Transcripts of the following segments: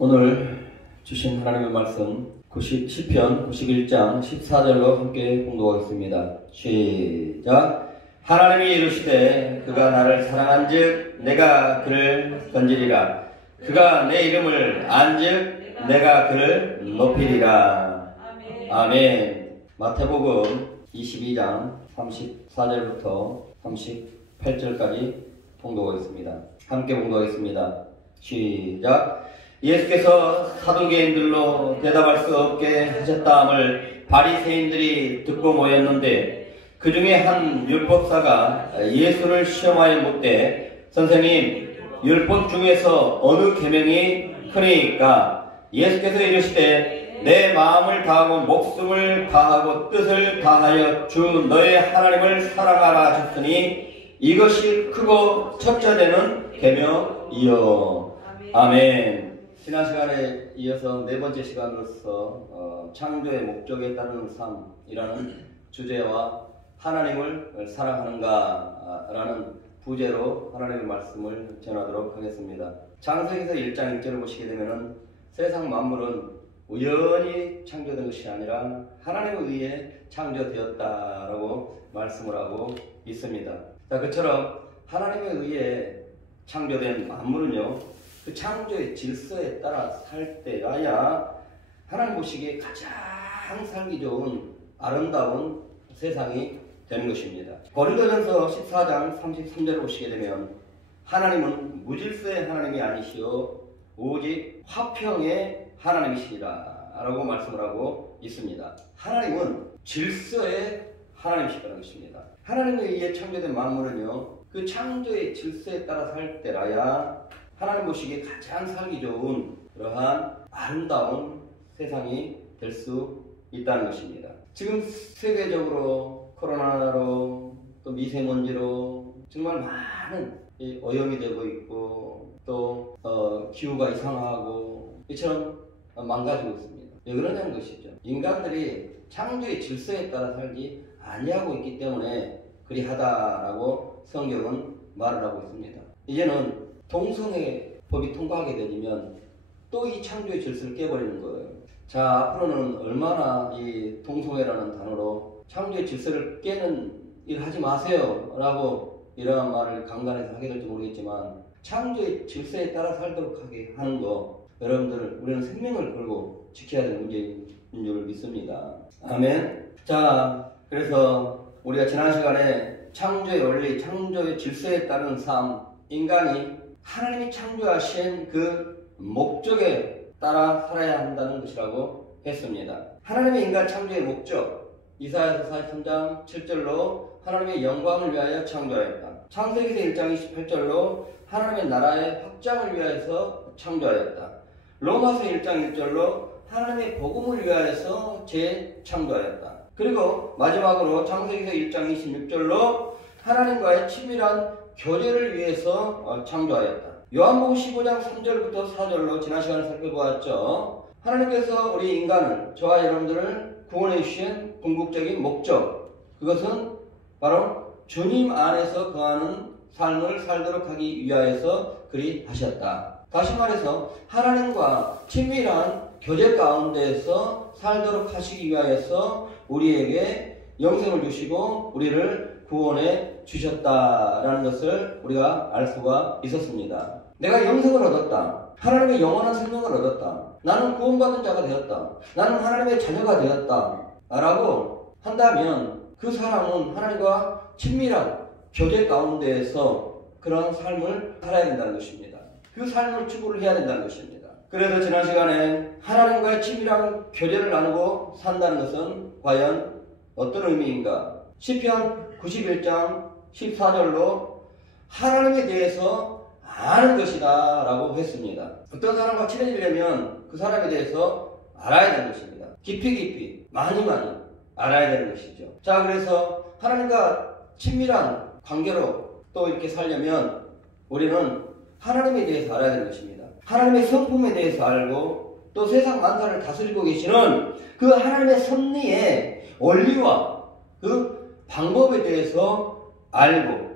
오늘 주신 하나님의 말씀 시편 91장 14절로 함께 공독하겠습니다. 시작. 하나님이 이르시되 그가 나를 사랑한즉 내가 그를 건지리라. 그가 내 이름을 안즉 내가 그를 높이리라. 아멘. 마태복음 22장 34절부터 38절까지 공독하겠습니다. 함께 공독하겠습니다. 시작. 예수께서 사두개인들로 대답할 수 없게 하셨다함을 바리새인들이 듣고 모였는데 그 중에 한 율법사가 예수를 시험하여 묻되 선생님, 율법 중에서 어느 계명이 크니까? 예수께서 이르시되 내 마음을 다하고 목숨을 다하고 뜻을 다하여 주 너의 하나님을 사랑하라 하셨으니 이것이 크고 첫째 되는 계명이요. 아멘. 지난 시간에 이어서 네 번째 시간으로서 창조의 목적에 따르는 삶이라는 주제와 하나님을 사랑하는가 라는 부제로 하나님의 말씀을 전하도록 하겠습니다. 창세기서 1장 1절을 보시게 되면 세상 만물은 우연히 창조된 것이 아니라 하나님에 의해 창조되었다라고 말씀을 하고 있습니다. 자, 그처럼 하나님에 의해 창조된 만물은요, 그 창조의 질서에 따라 살 때라야 하나님 보시기에 가장 살기 좋은 아름다운 세상이 되는 것입니다. 고린도전서 14장 33절을 보시게 되면 하나님은 무질서의 하나님이 아니시오 오직 화평의 하나님이시라 라고 말씀을 하고 있습니다. 하나님은 질서의 하나님이시라는 것입니다. 하나님에 의해 창조된 만물은요, 그 창조의 질서에 따라 살 때라야 하나님 보시기에 가장 살기 좋은 그러한 아름다운 세상이 될 수 있다는 것입니다. 지금 세계적으로 코로나로 또 미세먼지로 정말 많은 오염이 되고 있고 또 기후가 이상하고 이처럼 망가지고 있습니다. 왜 그러냐는 것이죠. 인간들이 창조의 질서에 따라 살지 아니하고 있기 때문에 그리하다라고 성경은 말을 하고 있습니다. 이제는 동성애 법이 통과하게 되면 또 이 창조의 질서를 깨버리는 거예요. 자, 앞으로는 얼마나 이 동성애라는 단어로 창조의 질서를 깨는 일 하지 마세요 라고 이러한 말을 강단에서 하게 될지 모르겠지만 창조의 질서에 따라 살도록 하게 하는 거, 여러분들 우리는 생명을 걸고 지켜야 되는 문제인 줄 믿습니다. 아멘. 자, 그래서 우리가 지난 시간에 창조의 원리, 창조의 질서에 따른 삶, 인간이 하나님이 창조하신 그 목적에 따라 살아야 한다는 것이라고 했습니다. 하나님의 인간 창조의 목적, 이사야서 43장 7절로 하나님의 영광을 위하여 창조하였다. 창세기서 1장 28절로 하나님의 나라의 확장을 위하여서 창조하였다. 로마서 1장 1절로 하나님의 복음을 위하여서 재창조하였다. 그리고 마지막으로 창세기서 1장 26절로 하나님과의 친밀한 교제를 위해서 창조하였다. 요한복음 15장 3절부터 4절로 지난 시간에 살펴보았죠. 하나님께서 우리 인간을, 저와 여러분들을 구원해 주신 궁극적인 목적, 그것은 바로 주님 안에서 거하는 삶을 살도록 하기 위하여서 그리하셨다. 다시 말해서 하나님과 친밀한 교제 가운데에서 살도록 하시기 위하여서 우리에게 영생을 주시고 우리를 구원해 주셨다라는 것을 우리가 알 수가 있었습니다. 내가 영생을 얻었다. 하나님의 영원한 생명을 얻었다. 나는 구원받은 자가 되었다. 나는 하나님의 자녀가 되었다. 라고 한다면 그 사람은 하나님과 친밀한 교제 가운데에서 그런 삶을 살아야 된다는 것입니다. 그 삶을 추구를 해야 된다는 것입니다. 그래서 지난 시간에 하나님과의 친밀한 교제를 나누고 산다는 것은 과연 어떤 의미인가? 시편 91장 14절로 하나님에 대해서 아는 것이다 라고 했습니다. 어떤 사람과 친해지려면 그 사람에 대해서 알아야 되는 것입니다. 깊이 많이 알아야 되는 것이죠. 자, 그래서 하나님과 친밀한 관계로 또 이렇게 살려면 우리는 하나님에 대해서 알아야 되는 것입니다. 하나님의 성품에 대해서 알고 또 세상 만사를 다스리고 계시는 그 하나님의 섭리의 원리와 그 방법에 대해서 알고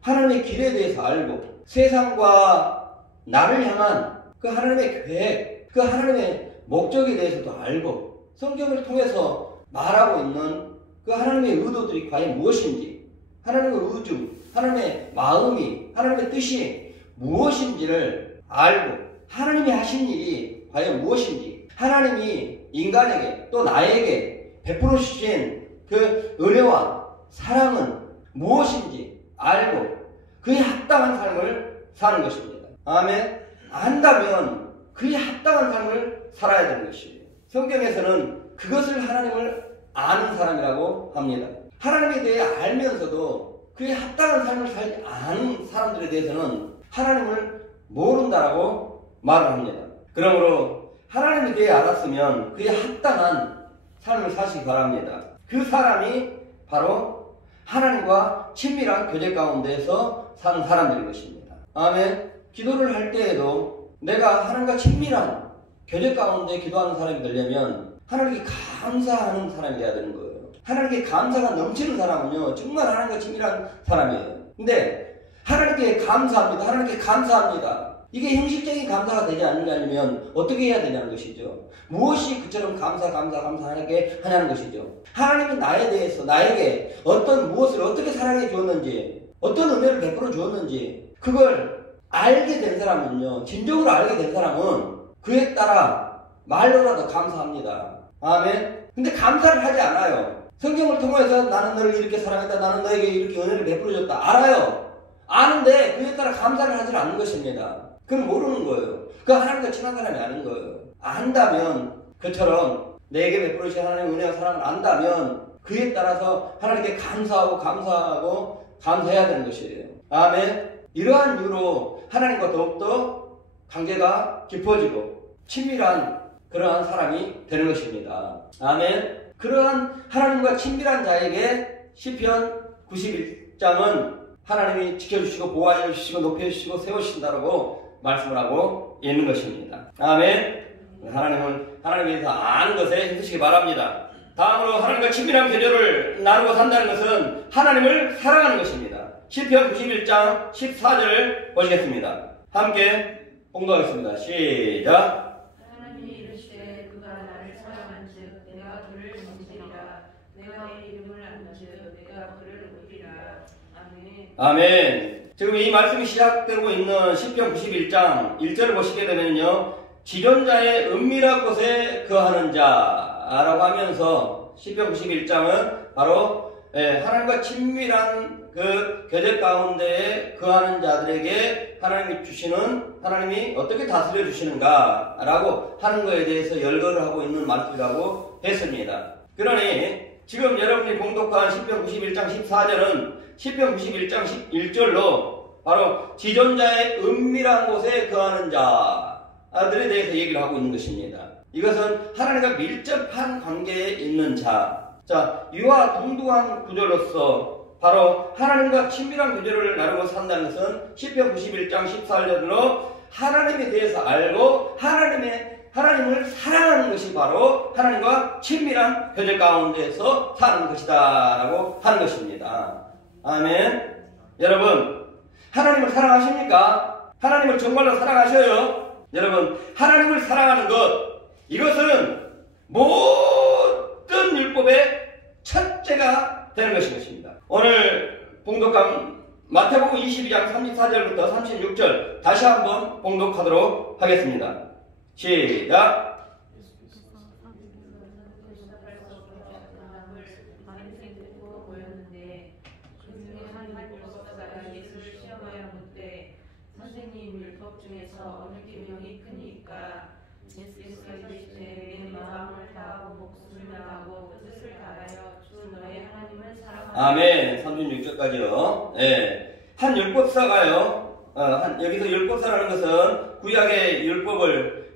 하나님의 길에 대해서 알고 세상과 나를 향한 그 하나님의 계획, 그 하나님의 목적에 대해서도 알고 성경을 통해서 말하고 있는 그 하나님의 의도들이 과연 무엇인지, 하나님의 의중, 하나님의 마음이, 하나님의 뜻이 무엇인지를 알고 하나님이 하신 일이 과연 무엇인지, 하나님이 인간에게 또 나에게 베풀어 주신 그 은혜와 사랑은 무엇인지 알고 그에 합당한 삶을 사는 것입니다. 아멘. 안다면 그에 합당한 삶을 살아야 되는 것이에요. 성경에서는 그것을 하나님을 아는 사람이라고 합니다. 하나님에 대해 알면서도 그에 합당한 삶을 살지 않은 사람들에 대해서는 하나님을 모른다라고 말을 합니다. 그러므로 하나님에 대해 알았으면 그에 합당한 삶을 사시기 바랍니다. 그 사람이 바로 하나님과 친밀한 교제 가운데에서 사는 사람들인 것입니다. 아멘. 기도를 할 때에도 내가 하나님과 친밀한 교제 가운데 기도하는 사람이 되려면 하나님께 감사하는 사람이 되어야 되는 거예요. 하나님께 감사가 넘치는 사람은요, 정말 하나님과 친밀한 사람이에요. 근데 하나님께 감사합니다, 하나님께 감사합니다, 이게 형식적인 감사가 되지 않느냐면 어떻게 해야 되냐는 것이죠. 무엇이 그처럼 감사하게 하냐는 것이죠. 하나님이 나에 대해서 나에게 어떤 무엇을 어떻게 사랑해 주었는지, 어떤 은혜를 베풀어 주었는지 그걸 알게 된 사람은요, 진정으로 알게 된 사람은 그에 따라 말로라도 감사합니다. 아멘. 근데 감사를 하지 않아요. 성경을 통해서 나는 너를 이렇게 사랑했다, 나는 너에게 이렇게 은혜를 베풀어 줬다, 알아요. 아는데 그에 따라 감사를 하지 않는 것입니다. 그건 모르는 거예요. 그 하나님과 친한 사람이 아는 거예요. 안다면, 그처럼 내게 베풀어 주신 하나님의 은혜와 사랑을 안다면 그에 따라서 하나님께 감사하고 감사해야 되는 것이에요. 아멘. 이러한 이유로 하나님과 더욱더 관계가 깊어지고 친밀한 그러한 사람이 되는 것입니다. 아멘. 그러한 하나님과 친밀한 자에게 시편 91장은 하나님이 지켜주시고 보호하여 주시고 높여주시고 세우신다라고 말씀을 하고 있는 것입니다. 아멘. 하나님에 대해서 아는 것에 힘쓰시기 바랍니다. 다음으로 하나님과 친밀한 교제를 나누고 산다는 것은 하나님을 사랑하는 것입니다. 시편 91장 14절 보시겠습니다. 함께 봉독하겠습니다. 시작. 하나님이 이르시되 그가 나를 사랑한즉 내가 그를 건지리라. 내가 내 이름을 안즉 내가 그를 부리라. 아멘. 아멘. 지금 이 말씀이 시작되고 있는 시편 91장 1절을 보시게 되면요, 지존자의 은밀한 곳에 거하는 자라고 하면서 시편 91장은 바로 하나님과 친밀한 그 교제 가운데에 거하는 자들에게 하나님이 어떻게 다스려 주시는가 라고 하는 것에 대해서 열거를 하고 있는 말씀이라고 했습니다. 그러니 지금 여러분이 봉독한 시편 91장 14절은 시편 91장 1절로 바로 지존자의 은밀한 곳에 거하는 자들에 대해서 얘기를 하고 있는 것입니다. 이것은 하나님과 밀접한 관계에 있는 자, 이와 동등한 구조로서 바로 하나님과 친밀한 교제를 나누고 산다는 것은 시편 91장 14절로 하나님에 대해서 알고 하나님을 사랑하는 것이 바로 하나님과 친밀한 교제 가운데서 사는 것이다 라고 하는 것입니다. 아멘. 여러분, 하나님을 사랑하십니까? 하나님을 정말로 사랑하셔요? 여러분, 하나님을 사랑하는 것, 이것은 모든 율법의 첫째가 되는 것입니다. 오늘 봉독한 마태복음 22장 34절부터 36절 다시 한번 봉독하도록 하겠습니다. 시작. 선생님 율법 중에서 어느 계명이 크니까? 예수께서 이르시되 내 마음을 다하고 목숨을 다하고 뜻을 다하여 주 너의 하나님을 사랑하라. 아멘. 36절까지요. 네. 한 율법사가요. 여기서 율법사라는 것은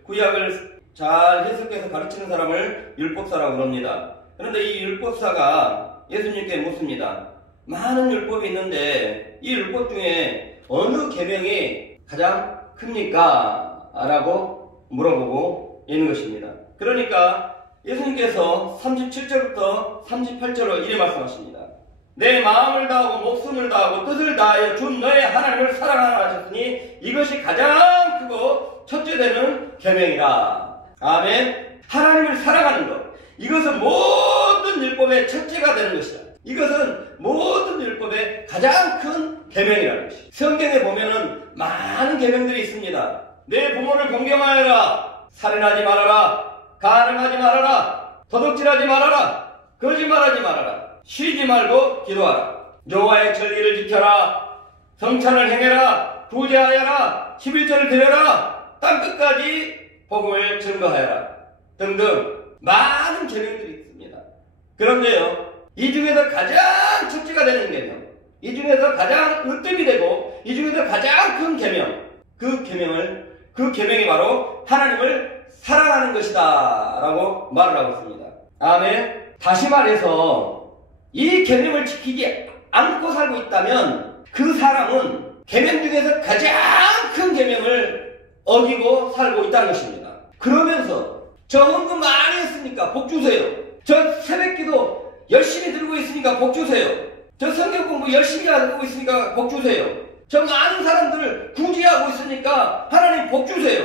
구약을 잘 해석해서 가르치는 사람을 율법사라고 합니다. 그런데 이 율법사가 예수님께 묻습니다. 많은 율법이 있는데 이 율법 중에 어느 계명이 가장 큽니까? 라고 물어보고 있는 것입니다. 그러니까 예수님께서 37절부터 38절로 이래 말씀하십니다. 내 마음을 다하고 목숨을 다하고 뜻을 다하여 주 너의 하나님을 사랑하라 하셨으니 이것이 가장 크고 첫째 되는 계명이라. 아멘. 하나님을 사랑하는 것, 이것은 모든 율법의 첫째가 되는 것이다. 이것은 모든 율법의 가장 큰 계명이라는 것이다. 성경에 보면은 많은 계명들이 있습니다. 내 부모를 공경하여라, 살인하지 말아라, 간음하지 말아라, 도둑질하지 말아라, 거짓말하지 말아라, 쉬지 말고 기도하라, 여호와의 절기를 지켜라, 성찬을 행해라, 부제하여라, 11조를 드려라, 땅끝까지 복음을 증거하여라 등등 많은 계명들이 있습니다. 그런데요, 이 중에서 가장 첫째가 되는 계명, 이 중에서 가장 으뜸이 되고 이 중에서 가장 큰 계명, 그 계명이 바로 하나님을 사랑하는 것이다 라고 말을 하고 있습니다. 아멘. 다시 말해서 이 계명을 지키지 않고 살고 있다면 그 사람은 계명 중에서 가장 큰 계명을 어기고 살고 있다는 것입니다. 그러면서 저 헌금 많이 했으니까 복 주세요, 저 새벽기도 열심히 들고 있으니까 복 주세요, 저 성경 공부 열심히 하고 있으니까 복 주세요, 저 많은 사람들을 구제하고 있으니까 하나님 복 주세요.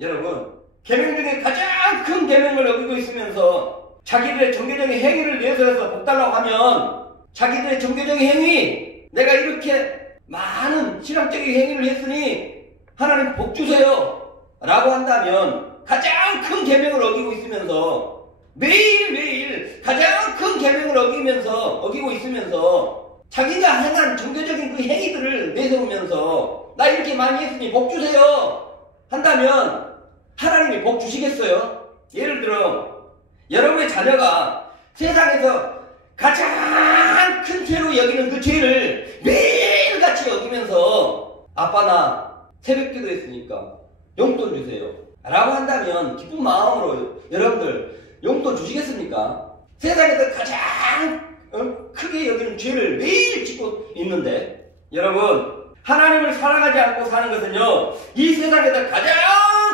여러분, 계명 중에 가장 큰 계명을 어기고 있으면서 자기들의 종교적인 행위를 위해서 복 달라고 하면, 자기들의 종교적인 행위, 내가 이렇게 많은 신앙적인 행위를 했으니 하나님 복 주세요 라고 한다면, 가장 큰 계명을 어기고 있으면서 매일매일 가장 큰 계명을 어기고 있으면서 자기가 행한 종교적인 그 행위들을 내세우면서 나 이렇게 많이 했으니 복 주세요 한다면 하나님이 복 주시겠어요? 예를 들어 여러분의 자녀가 세상에서 가장 큰 죄로 여기는 그 죄를 매일같이 여기면서 아빠 나 새벽기도 했으니까 용돈 주세요 라고 한다면 기쁜 마음으로 여러분들 용돈 주시겠습니까? 세상에서 가장 크게 여기는 죄를 매일 짓고 있는데, 여러분, 하나님을 사랑하지 않고 사는 것은요, 이 세상에서 가장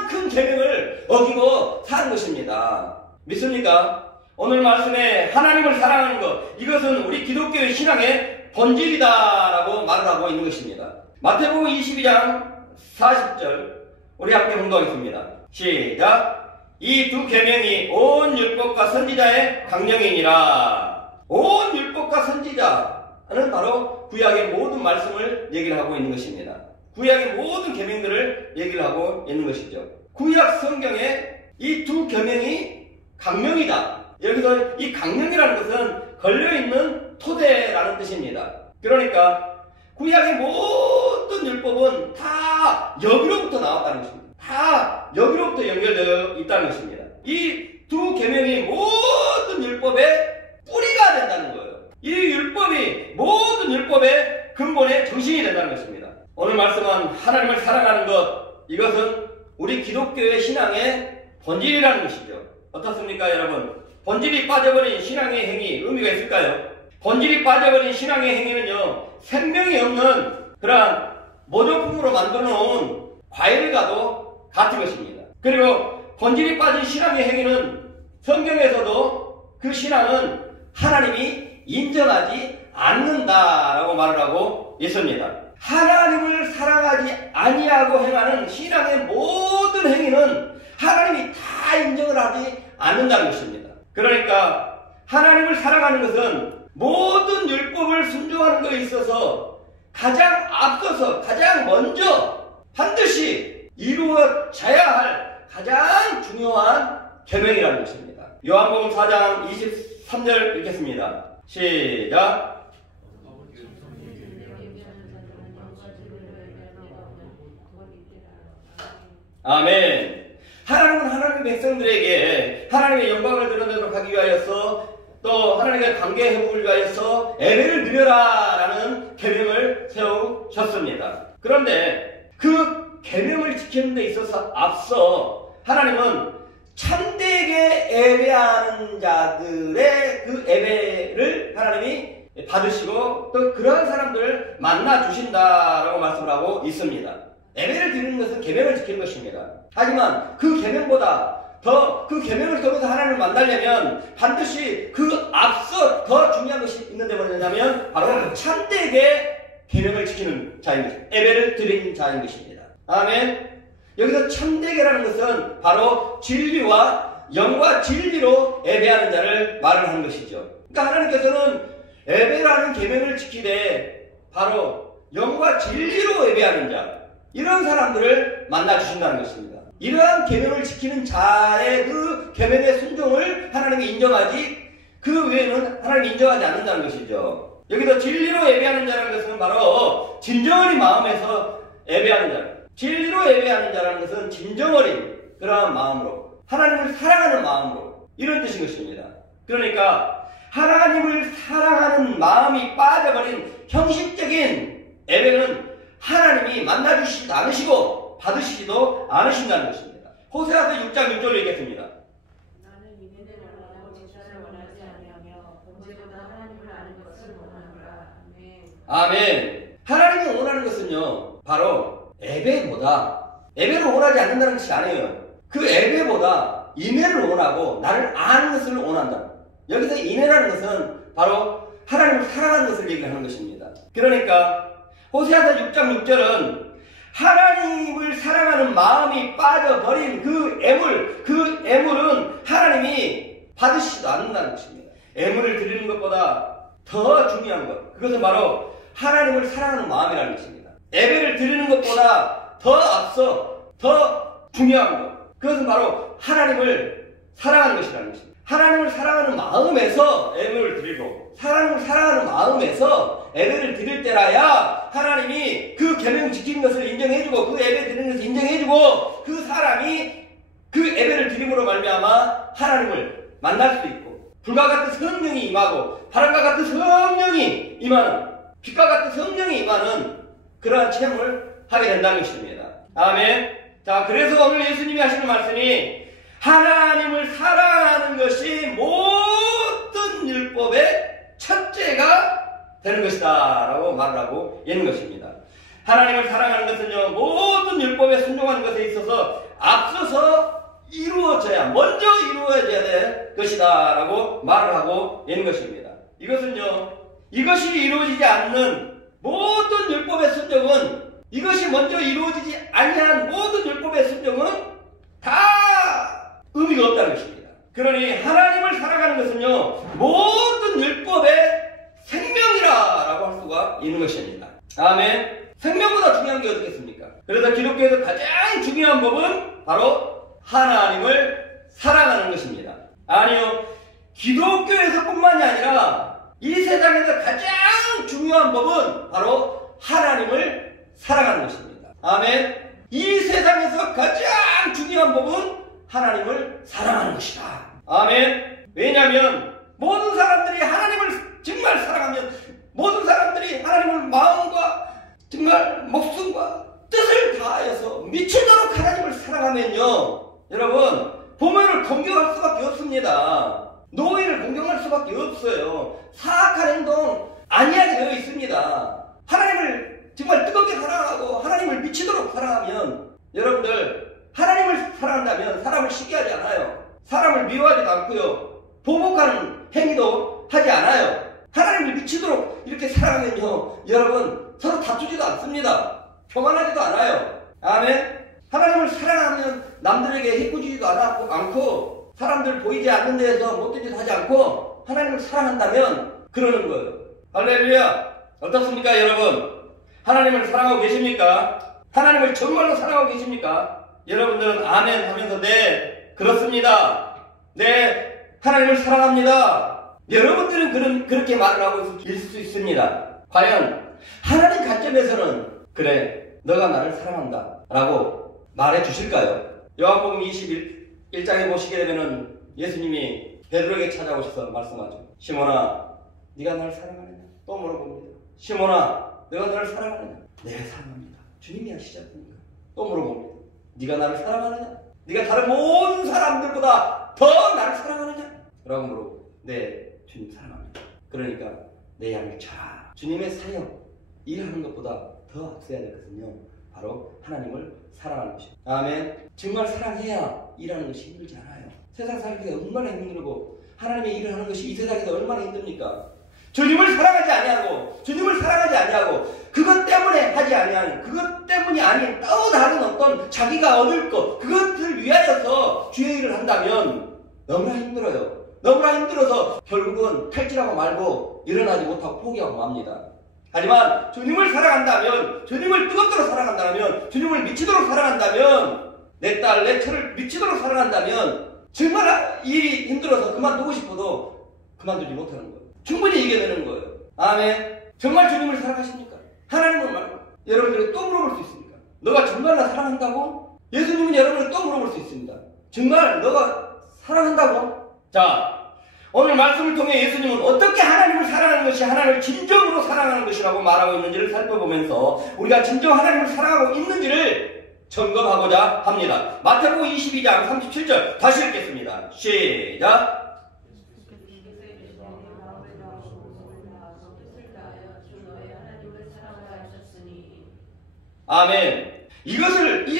큰 계명을 어기고 사는 것입니다. 믿습니까? 오늘 말씀에 하나님을 사랑하는 것, 이것은 우리 기독교의 신앙의 본질이다라고 말을 하고 있는 것입니다. 마태복음 22장 40절 우리 함께 봉독하겠습니다. 시작. 이 두 계명이 온 율법과 선지자의 강령이니라. 온 율법과 선지자는 바로 구약의 모든 말씀을 얘기를 하고 있는 것입니다. 구약의 모든 계명들을 얘기를 하고 있는 것이죠. 구약 성경에 이 두 계명이 강령이다. 여기서 이 강령이라는 것은 걸려있는 토대라는 뜻입니다. 그러니까 구약의 모든 율법은 다 여기로부터 나왔다는 것입니다. 다 여기로부터 연결되어 있다는 것입니다. 이 두 계명이 모든 율법의 뿌리가 된다는 거예요. 이 율법이 모든 율법의 근본의 정신이 된다는 것입니다. 오늘 말씀은 하나님을 사랑하는 것, 이것은 우리 기독교의 신앙의 본질이라는 것이죠. 어떻습니까 여러분? 본질이 빠져버린 신앙의 행위 의미가 있을까요? 본질이 빠져버린 신앙의 행위는요, 생명이 없는 그러한 모조품으로 만들어 놓은 과일과도 같은 것입니다. 그리고 본질이 빠진 신앙의 행위는 성경에서도 그 신앙은 하나님이 인정하지 않는다라고 말을 하고 있습니다. 하나님을 사랑하지 아니하고 행하는 신앙의 모든 행위는 하나님이 다 인정을 하지 않는다는 것입니다. 그러니까 하나님을 사랑하는 것은 모든 율법을 순종하는 것에 있어서 가장 앞서서 가장 먼저 반드시 이루어져야 할 가장 중요한 계명이라는 것입니다. 요한복음 4장 23절 읽겠습니다. 시작. 아멘. 하나님은 하나님의 백성들에게 하나님의 영광을 드러내도록 하기 위하여서, 또 하나님의 관계 회복을 위하여서 예배를 드려라 라는 계명을 세우셨습니다. 그런데 그 계명을 지키는 데 있어서 앞서 하나님은 참되게 예배하는 자들의 그 예배를 하나님이 받으시고 또 그러한 사람들을 만나 주신다라고 말씀을 하고 있습니다. 예배를 드리는 것은 계명을 지키는 것입니다. 하지만 그 계명보다 더 그 계명을 통해서 하나님을 만나려면 반드시 그 앞서 더 중요한 것이 있는데 뭐냐면 바로 참되게 계명을 지키는 자인 것입니다. 예배를 드리는 자인 것입니다. 아멘. 여기서 참되게라는 것은 바로 진리와 영과 진리로 예배하는 자를 말을 하는 것이죠. 그러니까 하나님께서는 예배라는 계명을 지키되 바로 영과 진리로 예배하는 자, 이런 사람들을 만나 주신다는 것입니다. 이러한 계명을 지키는 자의 그 계명의 순종을 하나님이 인정하지, 그 외에는 하나님이 인정하지 않는다는 것이죠. 여기서 진리로 예배하는 자라는 것은 바로 진정어린 마음에서 예배하는 자, 진리로 예배하는 자라는 것은 진정어린 그러한 마음으로, 하나님을 사랑하는 마음으로, 이런 뜻인 것입니다. 그러니까 하나님을 사랑하는 마음이 빠져버린 형식적인 예배는 하나님이 만나주시지도 않으시고 받으시지도 않으신다는 것입니다. 호세아서 6장 6절로 읽겠습니다. 나는 인내를 원하고 제사를 원하지 아니하며 언제보다 하나님을 아는 것을 원하노라. 아멘. 하나님이 원하는 것은요, 바로 예배를 원하지 않는다는 것이 아니에요. 그 예배보다 인내를 원하고 나를 아는 것을 원한다. 여기서 인내라는 것은 바로 하나님을 사랑하는 것을 얘기하는 것입니다. 그러니까 호세아서 6장 6절은 하나님을 사랑하는 마음이 빠져버린 그 애물은 하나님이 받으시지도 않는다는 것입니다. 애물을 드리는 것보다 더 중요한 것, 그것은 바로 하나님을 사랑하는 마음이라는 것입니다. 예배를 드리는 것보다 더 앞서 더 중요한 것, 그것은 바로 하나님을 사랑하는 것이라는 것입니다. 하나님을 사랑하는 마음에서 예배를 드리고, 하나님을 사랑하는 마음에서 예배를 드릴 때라야 하나님이 그 계명 지키는 것을 인정해주고, 그 예배 드리는 것을 인정해주고, 그 사람이 그 예배를 드림으로 말미암아 하나님을 만날 수 있고, 불과 같은 성령이 임하고 바람과 같은 성령이 임하는, 빛과 같은 성령이 임하는 그러한 체험을 하게 된다는 것입니다. 아멘. 자, 그래서 오늘 예수님이 하시는 말씀이 하나님을 사랑하는 것이 모든 율법의 첫째가 되는 것이다 라고 말을 하고 있는 것입니다. 하나님을 사랑하는 것은요, 모든 율법에 순종하는 것에 있어서 앞서서 이루어져야, 먼저 이루어져야 될 것이다 라고 말을 하고 있는 것입니다. 이것은요, 이것이 이루어지지 않는 모든 율법의 순종은, 이것이 먼저 이루어지지 아니한 모든 율법의 순종은 다 의미가 없다는 것입니다. 그러니 하나님을 사랑하는 것은요, 모든 율법의 생명이라고 할 수가 있는 것입니다. 아멘. 생명보다 중요한 게 어디겠습니까? 그래서 기독교에서 가장 중요한 법은 바로 하나님을 사랑하는 것입니다. 아니요, 기독교에서 뿐만이 아니라 이 세상에서 가장 중요한 법은 바로 하나님을 사랑하는 것입니다. 아멘. 이 세상에서 가장 중요한 법은 하나님을 사랑하는 것이다. 아멘. 왜냐하면 모든 사람들이 하나님을 정말 사랑하면, 모든 사람들이 하나님을 마음과 정말 목숨과 뜻을 다하여서 미치도록 하나님을 사랑하면요, 여러분, 부모를 공경할 수밖에 없습니다. 노인을 공경할 수밖에 없어요. 사악한 행동 아니하게 되어 있습니다. 하나님을 정말 뜨겁게 사랑하고 하나님을 미치도록 사랑하면, 여러분들, 하나님을 사랑한다면 사람을 시기하지 않아요. 사람을 미워하지도 않고요, 보복하는 행위도 하지 않아요. 하나님을 미치도록 이렇게 사랑하면요, 여러분, 서로 다투지도 않습니다. 교만하지도 않아요. 아멘. 하나님을 사랑하면 남들에게 해코지지도 않고, 사람들 보이지 않는 데에서 못된 짓 하지 않고 하나님을 사랑한다면 그러는 거예요. 할렐루야. 어떻습니까, 여러분? 하나님을 사랑하고 계십니까? 하나님을 정말로 사랑하고 계십니까? 여러분들은 아멘 하면서 네, 그렇습니다. 네, 하나님을 사랑합니다. 여러분들은 그렇게 말을 하고 있을 수 있습니다. 과연 하나님 관점에서는 그래, 너가 나를 사랑한다 라고 말해 주실까요? 요한복음 21장에 보시게 되면은 예수님이 베드로에게 찾아오셔서 말씀하죠. 시몬아, 네가 나를 사랑하느냐? 또 물어봅니다. 시몬아, 너가 나를 사랑하느냐? 네, 사랑합니다. 주님이 하시지 않습니까? 또 물어봅니다. 네가 나를 사랑하느냐? 네가 다른 모든 사람들보다 더 나를 사랑하느냐? 라고 물어보고, 네, 주님 사랑합니다. 그러니까 내 양을 잘, 주님의 사역, 일하는 것보다 더 앞서야 될 것은요, 바로 하나님을 사랑하는 것입니다. 아멘. 정말 사랑해야 일하는 것이 힘들지 않아요. 세상 살기가 얼마나 힘들고 하나님의 일을 하는 것이 이 세상에서 얼마나 힘듭니까? 주님을 사랑하지 아니하고, 주님을 사랑하지 아니하고, 그것 때문에 하지 아니하는, 그것 때문에 때문이 아닌 또 다른 어떤 자기가 얻을 것, 그것을 위하여서 주의 일을 한다면 너무나 힘들어요. 너무나 힘들어서 결국은 탈진하고 말고 일어나지 못하고 포기하고 맙니다. 하지만 주님을 사랑한다면, 주님을 뜨겁도록 사랑한다면, 주님을 미치도록 사랑한다면, 내 딸, 내 처를 미치도록 사랑한다면 정말 일이 힘들어서 그만두고 싶어도 그만두지 못하는 거예요. 충분히 이겨내는 거예요. 아멘. 정말 주님을 사랑하십니까? 하나님을 말고 여러분들이 또 물어볼 수 있습니까? 너가 정말 나 사랑한다고? 예수님은 여러분을 또 물어볼 수 있습니다. 정말 너가 사랑한다고? 자, 오늘 말씀을 통해 예수님은 어떻게 하나님을 사랑하는 것이 하나님을 진정으로 사랑하는 것이라고 말하고 있는지를 살펴보면서 우리가 진정 하나님을 사랑하고 있는지를 점검하고자 합니다. 마태복음 22장 37절 다시 읽겠습니다. 시작. 아멘. 이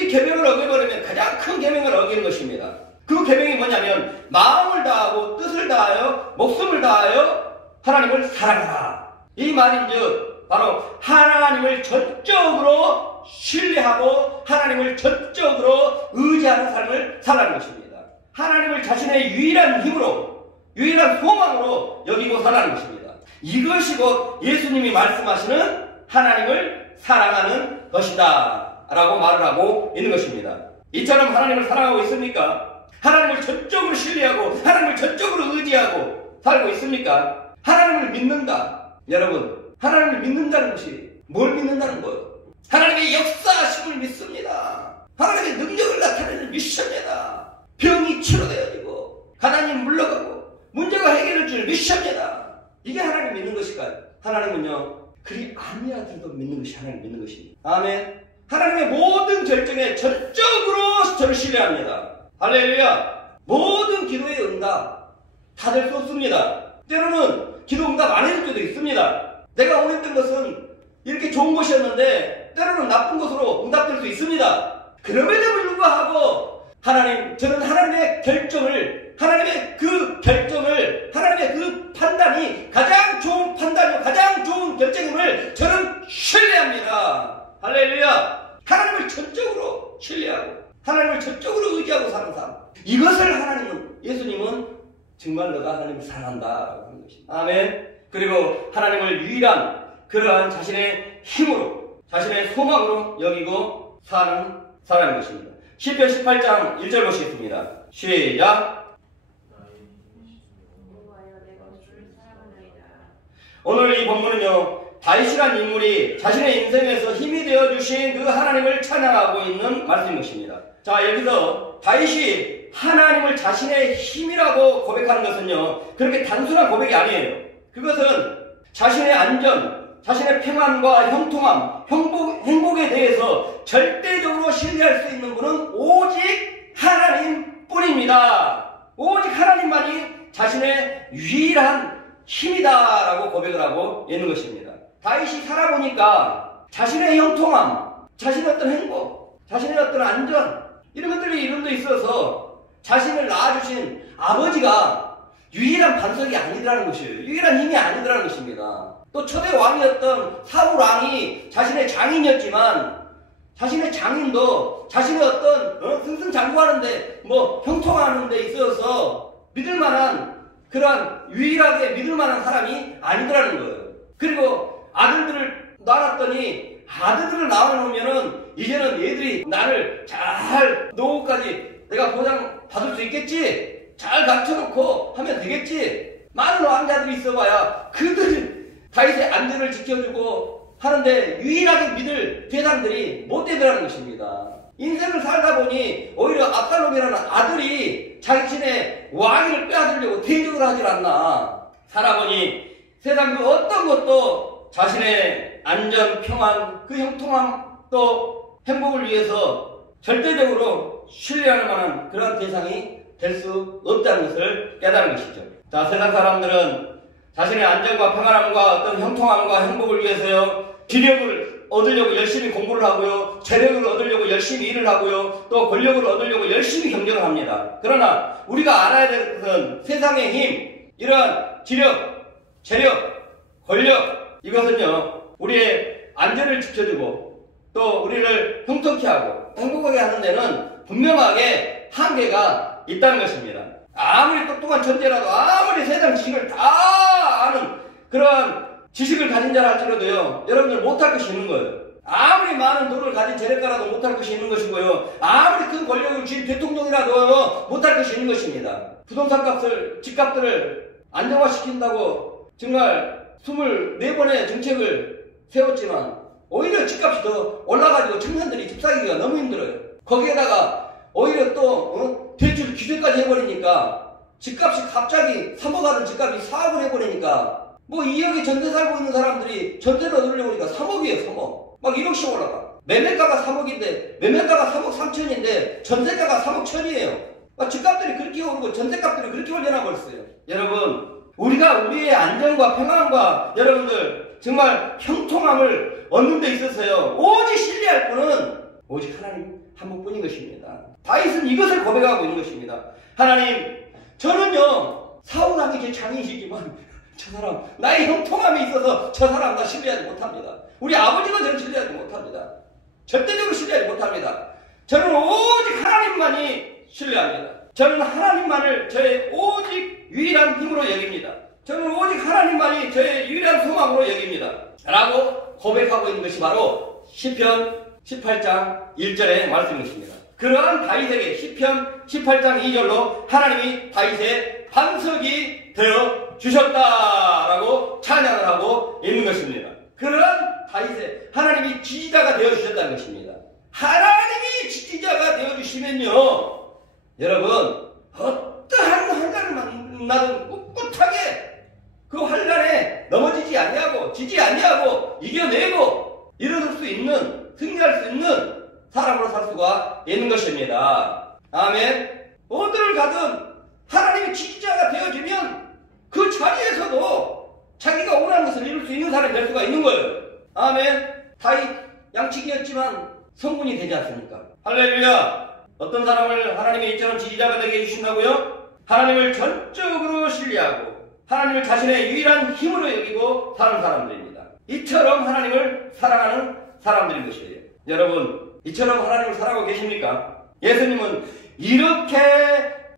계명을 어겨버리면 가장 큰 계명을 어기는 것입니다. 그 계명이 뭐냐면 마음을 다하고 뜻을 다하여 목숨을 다하여 하나님을 사랑하라. 이 말인즉 바로 하나님을 전적으로 신뢰하고 하나님을 전적으로 의지하는 삶을 살아가는 것입니다. 하나님을 자신의 유일한 힘으로, 유일한 소망으로 여기고 살아가는 것입니다. 이것이 곧 예수님이 말씀하시는 하나님을 사랑하는 것이다 라고 말을 하고 있는 것입니다. 이처럼 하나님을 사랑하고 있습니까? 하나님을 전적으로 신뢰하고 하나님을 전적으로 의지하고 살고 있습니까? 하나님을 믿는다. 여러분, 하나님을 믿는다는 것이 뭘 믿는다는 거예요? 하나님의 역사심을 믿습니다. 하나님의 능력을 나타내는 미션이다. 병이 치료되어지고 가난이 물러가고 문제가 해결될 줄 미션이다. 이게 하나님 믿는 것일까요? 하나님은요, 그리 아니하더라도 믿는 것이 하나님 믿는 것입니다. 아멘. 하나님의 모든 결정에 전적으로 저를 신뢰합니다. 할렐루야. 모든 기도의 응답 다 될 수 없습니다. 때로는 기도 응답 안 해줄 때도 있습니다. 내가 원했던 것은 이렇게 좋은 것이었는데 때로는 나쁜 것으로 응답될 수 있습니다. 그럼에도 불구하고 하나님, 저는 하나님의 결정을, 하나님의 그 판단이 가장 좋은 판단이고 가장 좋은 결정임을 저는 신뢰합니다. 할렐루야. 하나님을 전적으로 신뢰하고 하나님을 전적으로 의지하고 사는 삶, 이것을 예수님은 정말 너가 하나님을 사랑한다라고 하는 것입니다. 아멘. 그리고 하나님을 유일한 그러한 자신의 힘으로, 자신의 소망으로 여기고 사는 사람인 것입니다. 시편 18장 1절 보시겠습니다. 시작. 오늘 이 본문은요, 다윗이란 인물이 자신의 인생에서 힘이 되어주신 그 하나님을 찬양하고 있는 말씀인 것입니다. 자, 여기서 다윗이 하나님을 자신의 힘이라고 고백하는 것은요, 그렇게 단순한 고백이 아니에요. 그것은 자신의 안전, 자신의 평안과 형통함, 행복에 대해서 절대적으로 신뢰할 수 있는 분은 오직 하나님 뿐입니다. 오직 하나님만이 자신의 유일한 힘이다라고 고백을 하고 있는 것입니다. 다윗이 살아보니까 자신의 형통함, 자신의 어떤 행복, 자신의 어떤 안전, 이런 것들이 이름도 있어서 자신을 낳아주신 아버지가 유일한 반석이 아니더라는 것이에요. 유일한 힘이 아니더라는 것입니다. 또 초대 왕이었던 사울 왕이 자신의 장인이었지만 자신의 장인도 자신의 어떤 승승장구하는데 형통하는 데 있어서 믿을만한 그러한 유일하게 믿을만한 사람이 아니더라는 거예요. 그리고 아들들을 낳았더니 아들들을 낳아놓으면은 이제는 얘들이 나를 잘 노후까지 내가 보장 받을 수 있겠지, 잘 갖춰놓고 하면 되겠지. 많은 왕자들이 있어봐야 그들이 다윗의 안전을 지켜주고 하는데 유일하게 믿을 대상들이 못 되더라는 것입니다. 인생을 살다 보니 오히려 압살롬이라는 아들이 자신의 왕위를 빼앗으려고 대적을 하질 않나. 살아보니 세상 그 어떤 것도 자신의 안전, 평안, 그 형통함 또 행복을 위해서 절대적으로 신뢰할 만한 그런 대상이 될 수 없다는 것을 깨달은 것이죠. 자, 세상 사람들은 자신의 안전과 평안함과 어떤 형통함과 행복을 위해서요, 기력을 얻으려고 열심히 공부를 하고요, 재력을 얻으려고 열심히 일을 하고요, 또 권력을 얻으려고 열심히 경쟁을 합니다. 그러나 우리가 알아야 될 것은 세상의 힘, 이러한 지력, 재력, 권력, 이것은요, 우리의 안전을 지켜주고 또 우리를 형통케 하고 행복하게 하는 데는 분명하게 한계가 있다는 것입니다. 아무리 똑똑한 천재라도 아무리 세상 지식을 다 아는 그러한 지식을 가진 자라 할지라도요, 여러분들 못할 것이 있는 거예요. 아무리 많은 돈을 가진 재력가라도 못할 것이 있는 것이고요, 아무리 큰 권력을 쥔 대통령이라도 못할 것이 있는 것입니다. 부동산 값을, 집값들을 안정화시킨다고 정말 24번의 정책을 세웠지만 오히려 집값이 더 올라가지고 청년들이 집 사기가 너무 힘들어요. 거기에다가 오히려 또 대출 규제까지 해버리니까 집값이 갑자기 3억 하던 집값이 4억을 해버리니까 뭐 2억에 전세 살고 있는 사람들이 전세를 얻으려고 하니까 3억이에요. 3억. 막 1억씩 올라가. 매매가가 3억인데 매매가가 3억 3천인데 전세가가 3억 1천이에요. 집값들이 그렇게 오르고 전세값들이 그렇게 올려놔 버렸어요. 여러분, 우리가 우리의 안정과 평안과 여러분들 정말 형통함을 얻는 데 있어서요, 오직 신뢰할 분은 오직 하나님 한 분뿐인 것입니다. 다윗은 이것을 고백하고 있는 것입니다. 하나님, 저는요 사울왕이 제 장인이시지만 저 사람, 나의 형통함이 있어서 저 사람 나 신뢰하지 못합니다. 우리 아버지가 저를 신뢰하지 못합니다. 절대적으로 신뢰하지 못합니다. 저는 오직 하나님만이 신뢰합니다. 저는 하나님만을 저의 오직 유일한 힘으로 여깁니다. 저는 오직 하나님만이 저의 유일한 소망으로 여깁니다. 라고 고백하고 있는 것이 바로 시편 18장 1절의 말씀이십니다. 그러한 다윗에게 시편 18장 2절로 하나님이 다윗의 반석이 되어 주셨다라고 찬양을 하고 있는 것입니다. 그러한 다윗의 하나님이 지지자가 되어 주셨다는 것입니다. 하나님이 지지자가 되어 주시면요, 여러분, 어떠한 환난을 만나든 꿋꿋하게 그 환난에 넘어지지 아니하고 지지 아니하고 이겨내고 일어설 수 있는, 승리할 수 있는 사람으로 살 수가 있는 것입니다. 아멘. 어디를 가든 하나님의 지지자가 되어주면 그 자리에서도 자기가 원하는 것을 이룰 수 있는 사람이 될 수가 있는 거예요. 아멘. 다윗 양치기였지만 성군이 되지 않습니까? 할렐루야. 어떤 사람을 하나님의 이처럼 지지자가 되게 해주신다고요? 하나님을 전적으로 신뢰하고 하나님을 자신의 유일한 힘으로 여기고 사는 사람들입니다. 이처럼 하나님을 사랑하는 사람들인 것이에요. 여러분, 이처럼 하나님을 사랑하고 계십니까? 예수님은 이렇게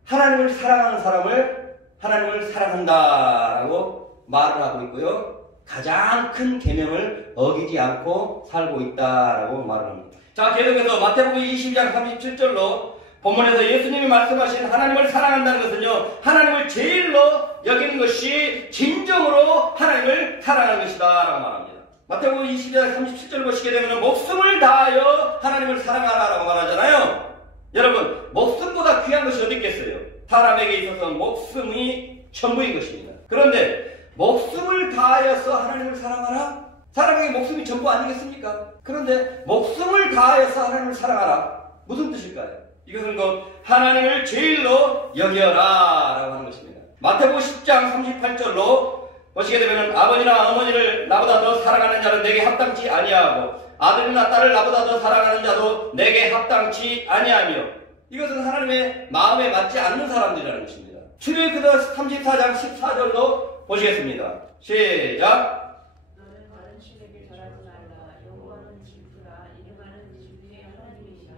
하나님을 사랑하는 사람을 하나님을 사랑한다라고 말을 하고 있고요, 가장 큰 계명을 어기지 않고 살고 있다라고 말을 합니다. 자, 계속해서 마태복음 20장 37절로 본문에서 예수님이 말씀하신 하나님을 사랑한다는 것은요, 하나님을 제일로 여기는 것이 진정으로 하나님을 사랑하는 것이다 라고 말합니다. 마태복음 20장 37절 보시게 되면 목숨을 다하여 하나님을 사랑하라고 말하잖아요. 여러분, 목숨보다 귀한 것이 어디 있겠어요? 사람에게 있어서 목숨이 전부인 것입니다. 그런데 목숨을 다하여서 하나님을 사랑하라? 사람에게 목숨이 전부 아니겠습니까? 그런데 목숨을 다하여서 하나님을 사랑하라, 무슨 뜻일까요? 이것은 곧 하나님을 제일로 여겨라 라고 하는 것입니다. 마태복음 10장 38절로 보시게 되면 아버지나 어머니를 나보다 더 사랑하는 자는 내게 합당치 아니하고 아들이나 딸을 나보다 더 사랑하는 자도 내게 합당치 아니하며, 이것은 하나님의 마음에 맞지 않는 사람들이라는 것입니다. 출애굽기 34장 14절로 보시겠습니다. 시작. 너는 다른 신에게 절하지 말라. 여호와는 질투라. 이름하는 질투의 하나님이시라.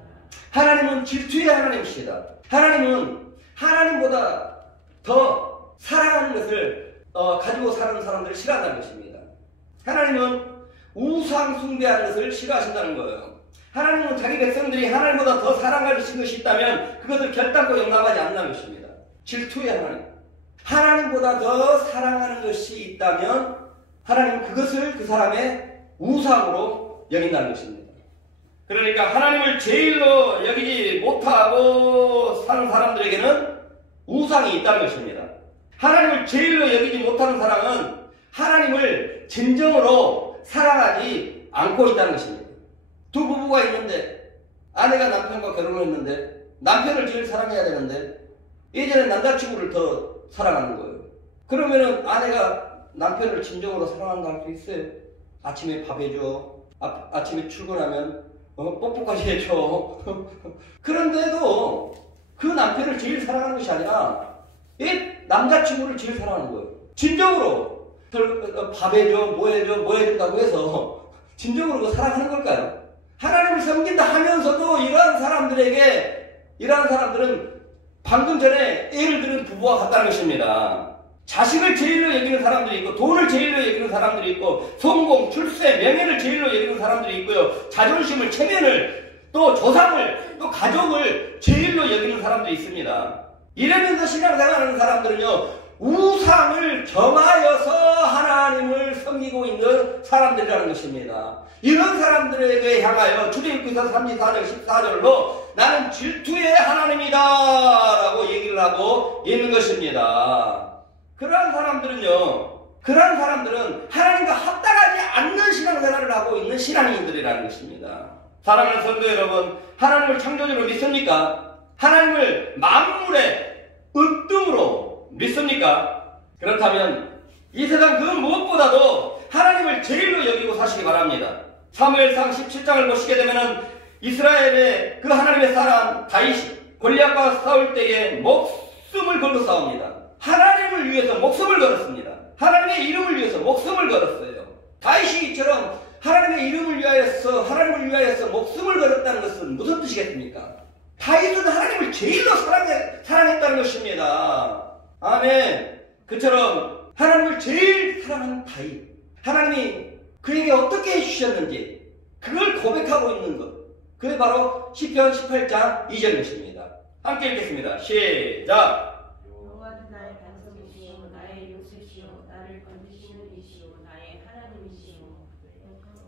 하나님은 질투의 하나님이시다. 하나님은 하나님보다 더 사랑하는 것을 가지고 사는 사람들을 싫어한다는 것입니다. 하나님은 우상 숭배하는 것을 싫어하신다는 거예요. 하나님은 자기 백성들이 하나님보다 더 사랑하신 것이 있다면 그것을 결단코 용납하지 않는다는 것입니다. 질투의 하나님. 하나님보다 더 사랑하는 것이 있다면 하나님은 그것을 그 사람의 우상으로 여긴다는 것입니다. 그러니까 하나님을 제일로 여기지 못하고 사는 사람들에게는 우상이 있다는 것입니다. 하나님을 제일로 여기지 못하는 사람은 하나님을 진정으로 사랑하지 않고 있다는 것입니다. 두 부부가 있는데 아내가 남편과 결혼을 했는데 남편을 제일 사랑해야 되는데 예전에 남자친구를 더 사랑하는 거예요. 그러면은 아내가 남편을 진정으로 사랑한다 할 수 있어요? 아침에 밥 해줘. 아침에 출근하면 뽀뽀까지 해줘. 그런데도 그 남편을 제일 사랑하는 것이 아니라 이 남자친구를 제일 사랑하는 거예요. 진정으로 밥 해줘, 뭐 해준다고 해서 진정으로 사랑하는 걸까요? 하나님을 섬긴다 하면서도 이러한 사람들은 방금 전에 예를 들은 부부와 같다는 것입니다. 자식을 제일로 여기는 사람들이 있고, 돈을 제일로 여기는 사람들이 있고, 성공, 출세, 명예를 제일로 여기는 사람들이 있고요. 자존심을, 체면을, 또 조상을, 또 가족을 제일로 여기는 사람들이 있습니다. 이러면서 신앙생활하는 사람들은요, 우상을 정하여서 하나님을 섬기고 있는 사람들이라는 것입니다. 이런 사람들에게 향하여 출애굽기서 34절 14절로 나는 질투의 하나님이다 라고 얘기를 하고 있는 것입니다. 그러한 사람들은 하나님과 합당하지 않는 신앙생활을 하고 있는 신앙인들이라는 것입니다. 사랑하는 성도 여러분, 하나님을 창조주로 믿습니까? 하나님을 만물의 으뜸으로 믿습니까? 그렇다면 이 세상 그 무엇보다도 하나님을 제일로 여기고 사시기 바랍니다. 사무엘상 17장을 보시게 되면은 이스라엘의 그 하나님의 사람 다윗이 골리앗과 싸울 때에 목숨을 걸고 싸웁니다. 하나님을 위해서 목숨을 걸었습니다. 하나님의 이름을 위해서 목숨을 걸었어요. 다윗이 이처럼 하나님의 이름을 위하여서 하나님을 위하여서 목숨을 걸었다는 것은 무슨 뜻이겠습니까? 다윗은 하나님을 제일로 사랑했다는 것입니다. 아멘. 그처럼 하나님을 제일 사랑하는 다윗, 하나님이 그에게 어떻게 해주셨는지 그걸 고백하고 있는 것, 그게 바로 시편 18장 2절 것입니다. 함께 읽겠습니다. 시작. 여호와는 나의 반석이시오, 나의 요새시오, 나를 건지시는 이시오, 나의 하나님이시오.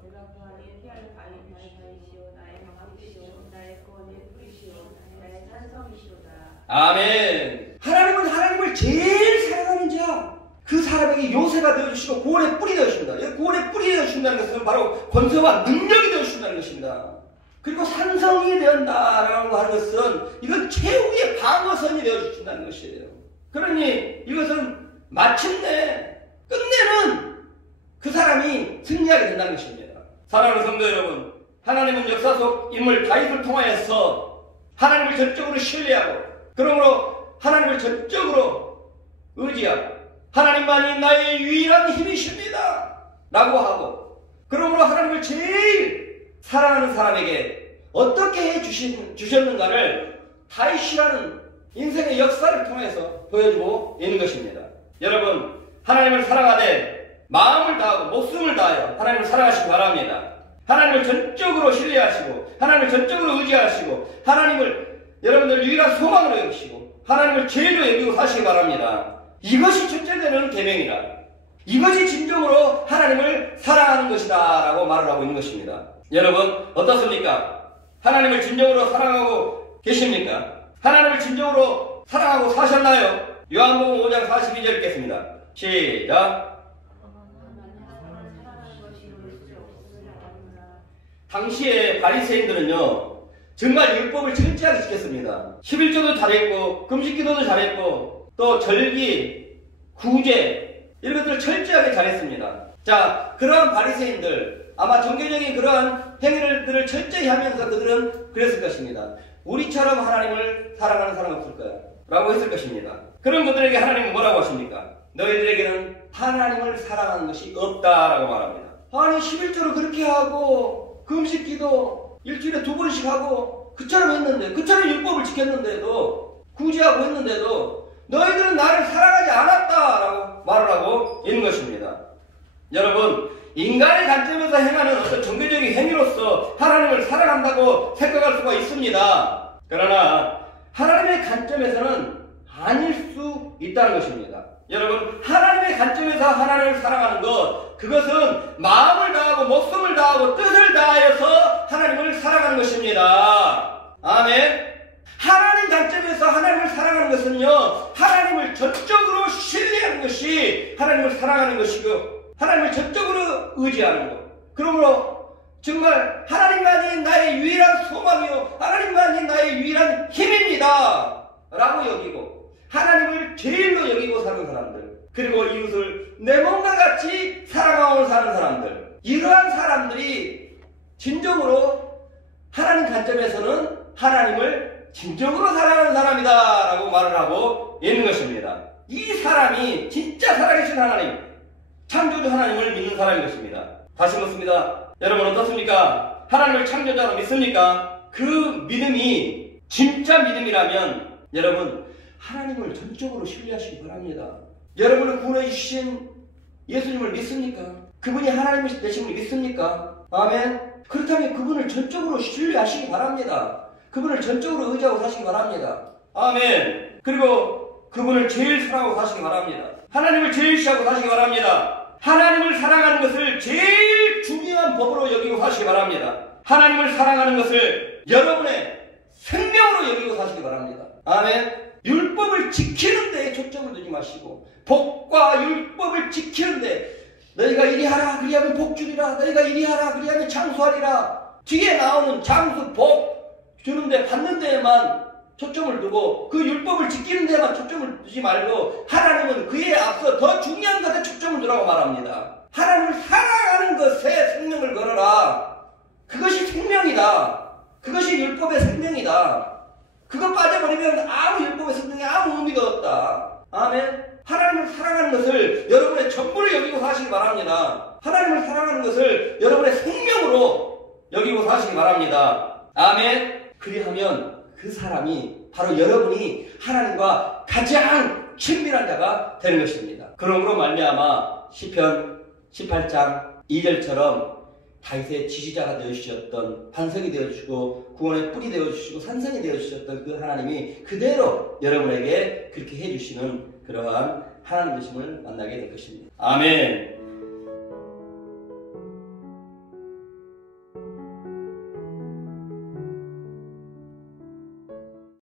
내가 구하기에 피할 바위, 나의 바위시오, 나의 방울이시오, 나의 구원의 뿌리시오, 나의 산성이시로다. 아멘. 하나님은 하나님을 제일 사랑하는 자, 그 사람에게 요새가 되어주시고 구원의 뿌리 되어주신다. 구원의 뿌리 되어주신다는 것은 바로 권세와 능력이 되어주신다는 것입니다. 그리고 산성이 되었다라고 하는 것은 이건 최후의 방어선이 되어주신다는 것이에요. 그러니 이것은 마침내 끝내는 그 사람이 승리하게 된다는 것입니다. 사랑하는 성도 여러분, 하나님은 역사 속 인물 다윗을 통하여서 하나님을 전적으로 신뢰하고, 그러므로 하나님을 전적으로 의지하고, 하나님만이 나의 유일한 힘이십니다 라고 하고, 그러므로 하나님을 제일 사랑하는 사람에게 어떻게 해주셨는가를 다윗이라는 인생의 역사를 통해서 보여주고 있는 것입니다. 여러분, 하나님을 사랑하되 마음을 다하고 목숨을 다하여 하나님을 사랑하시기 바랍니다. 하나님을 전적으로 신뢰하시고, 하나님을 전적으로 의지하시고, 하나님을 여러분들 유일한 소망으로 여기시고, 하나님을 제일로 여기고 사시기 바랍니다. 이것이 첫째 되는 계명이라, 이것이 진정으로 하나님을 사랑하는 것이다 라고 말을 하고 있는 것입니다. 여러분 어떻습니까? 하나님을 진정으로 사랑하고 계십니까? 하나님을 진정으로 사랑하고 사셨나요? 요한복음 5장 42절 읽겠습니다. 시작. 당시에 바리새인들은요 정말 율법을 철저하게 지켰습니다. 11조도 잘했고, 금식기도도 잘했고, 또 절기, 구제 이런 것들을 철저하게 잘했습니다. 자, 그러한 바리새인들, 아마 종교적인 그러한 행위들을 철저히 하면서 그들은 그랬을 것입니다. 우리처럼 하나님을 사랑하는 사람 없을까요? 라고 했을 것입니다. 그런 분들에게 하나님은 뭐라고 하십니까? 너희들에게는 하나님을 사랑하는 것이 없다라고 말합니다. 아니 11조를 그렇게 하고 금식기도 일주일에 2번씩 하고 그처럼 했는데, 그처럼 율법을 지켰는데도, 구제하고 했는데도 너희들은 나를 사랑하지 않았다라고 말을 하고 있는 것입니다. 여러분, 인간의 관점에서 행하는 어떤 종교적인 행위로서 하나님을 사랑한다고 생각할 수가 있습니다. 그러나 하나님의 관점에서는 아닐 수 있다는 것입니다. 여러분, 하나님의 관점에서 하나님을 사랑하는 것, 그것은 마음을 다하고 목숨을 다하고 뜻을 다하여서 하나님을 사랑하는 것입니다. 아멘. 하나님 관점에서 하나님을 사랑하는 것은요, 하나님을 전적으로 신뢰하는 것이 하나님을 사랑하는 것이고, 하나님을 전적으로 의지하는 것. 그러므로 정말 하나님만이 나의 유일한 소망이요, 하나님만이 나의 유일한 힘입니다 라고 여기고, 하나님을 제일로 여기고 사는 사람들, 그리고 이웃을 내 몸과 같이 사랑하고 사는 사람들, 이러한 사람들이 진정으로 하나님 관점에서는 하나님을 진정으로 사랑하는 사람이다 라고 말을 하고 있는 것입니다. 이 사람이 진짜 살아계신 하나님, 창조주 하나님을 믿는 사람인 것입니다. 다시 묻습니다. 여러분 어떻습니까? 하나님을 창조자로 믿습니까? 그 믿음이 진짜 믿음이라면 여러분 하나님을 전적으로 신뢰하시기 바랍니다. 여러분을 구원해 주신 예수님을 믿습니까? 그분이 하나님이 되심을 믿습니까? 아멘. 그렇다면 그분을 전적으로 신뢰하시기 바랍니다. 그분을 전적으로 의지하고 사시기 바랍니다. 아멘. 그리고 그분을 제일 사랑하고 사시기 바랍니다. 하나님을 제일 시하고 사시기 바랍니다. 하나님을 사랑하는 것을 제일 중요한 법으로 여기고 사시기 바랍니다. 하나님을 사랑하는 것을 여러분의 생명으로 여기고 사시기 바랍니다. 아멘. 율법을 지키는 데에 초점을 두지 마시고 복과 율법을 지키는 데 너희가 이리 하라 그리하면 복 주리라, 너희가 이리 하라 그리하면 장수하리라, 뒤에 나오는 장수 복 주는 데 받는 데에만 초점을 두고 그 율법을 지키는 데만 초점을 두지 말고 하나님은 그에 앞서 더 중요한 것에 초점을 두라고 말합니다. 하나님을 사랑하는 것에 생명을 걸어라. 그것이 생명이다. 그것이 율법의 생명이다. 그거 빠져버리면 아무 율법의 생명에 아무 의미가 없다. 아멘. 하나님을 사랑하는 것을 여러분의 전부를 여기고 사시기 바랍니다. 하나님을 사랑하는 것을 여러분의 생명으로 여기고 사시기 바랍니다. 아멘. 그리하면 그 사람이 바로 여러분이 하나님과 가장 친밀한 자가 되는 것입니다. 그러므로 말미암아 시편 18장 2절처럼 다윗의 지지자가 되어주셨던, 반석이 되어주시고 구원의 뿔이 되어주시고 산성이 되어주셨던 그 하나님이 그대로 여러분에게 그렇게 해주시는 그러한 하나님 되심을 만나게 될 것입니다. 아멘.